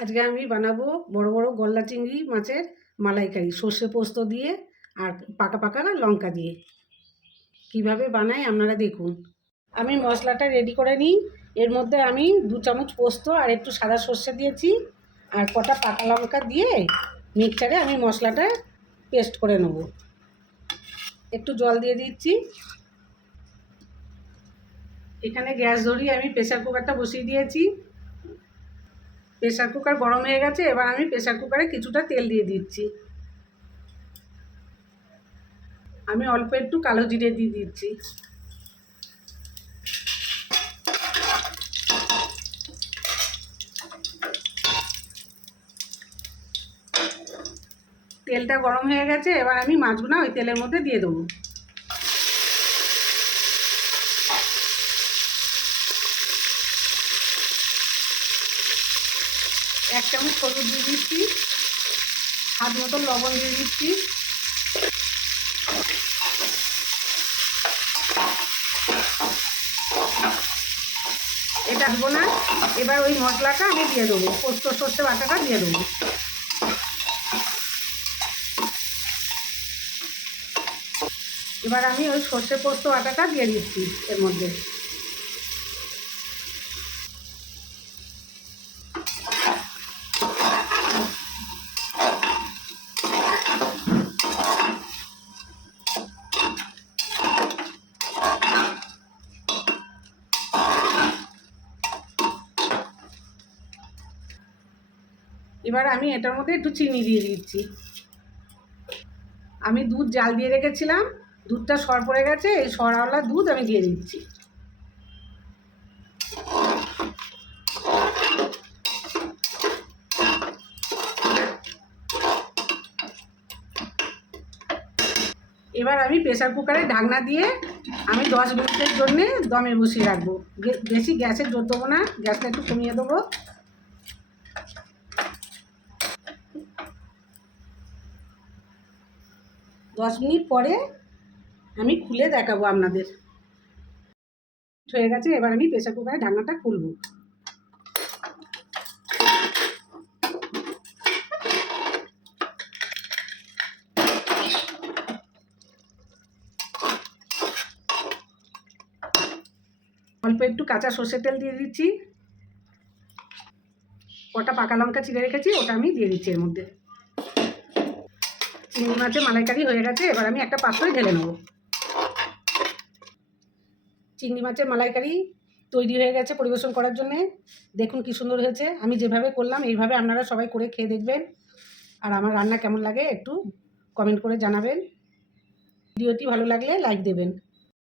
আজকে আমি বানাবো বড় বড় গলদা চিংড়ি মাছের মালাইকারি সর্ষে পোস্ত দিয়ে আর পাকা পাকা লঙ্কা দিয়ে। কিভাবে বানাই আপনারা দেখুন। আমি মশলাটা রেডি করে নিই। এর মধ্যে আমি 2 চামচ পোস্ত আর একটু সাদা সর্ষে দিয়েছি আর কটা পাকা লঙ্কা দিয়ে মিক্সচারে আমি মশলাটা পেস্ট করে নেব। একটু জল দিয়ে দিচ্ছি। এখানে গ্যাস ধরিয়ে আমি প্রেসার কুকারটা বসিয়ে দিয়েছি। প্রেসার কুকার গরম হয়ে গেছে। এবার আমি প্রেসার কুকারে কিছুটা তেল দিয়ে দিচ্ছি। আমি অল্প একটু কালো জিরে দিয়ে দিচ্ছি। তেলটা গরম হয়ে গেছে। এবার আমি মাছগুলো ওই তেলের মধ্যে দিয়ে দেবো। এক চামচ হলুদ দিয়ে দিচ্ছি, স্বাদ মতো লবণ দিয়ে দিচ্ছি। এটা আসবো না। এবার ওই মশলাটা আমি দিয়ে দেবো, পোস্ত সর্ষে বাটাটা দিয়ে দেবো। এবার আমি ওই সর্ষে পোস্ত বাটাটা দিয়ে দিচ্ছি এর মধ্যে। এবার আমি এটার মধ্যে একটু চিনি দিয়ে দিচ্ছি। আমি দুধ জাল দিয়ে রেখেছিলাম, দুধটা সর পড়ে গেছে। এই সরওয়ালা দুধ আমি দিয়ে দিচ্ছি। এবার আমি প্রেসার কুকারে ঢাকনা দিয়ে আমি 10 মিনিটের জন্যে দমে বসিয়ে রাখবো। বেশি গ্যাসে জোর দেবো না, গ্যাসটা একটু কমিয়ে দেবো। 10 মিনিট পরে আমি খুলে দেখাবো আপনাদের। হয়ে গেছে। এবার আমি প্রেসার কুকারে ঢাকনাটা খুলবো। অল্প একটু কাঁচা সর্ষের তেল দিয়ে দিচ্ছি। কটা পাকা লঙ্কা চিড়ে রেখেছি, ওটা আমি দিয়ে দিচ্ছি এর মধ্যে। চিংড়ি মাছের মালাইকারি হয়ে গেছে। এবার আমি একটা পাত্রে ঢেলে নেব। চিংড়ি মাছের মালাইকারি তৈরি হয়ে গেছে পরিবেশন করার জন্যে। দেখুন কি সুন্দর হয়েছে। আমি যেভাবে করলাম এইভাবে আপনারা সবাই করে খেয়ে দেখবেন। আর আমার রান্না কেমন লাগে একটু কমেন্ট করে জানাবেন। ভিডিওটি ভালো লাগলে লাইক দেবেন।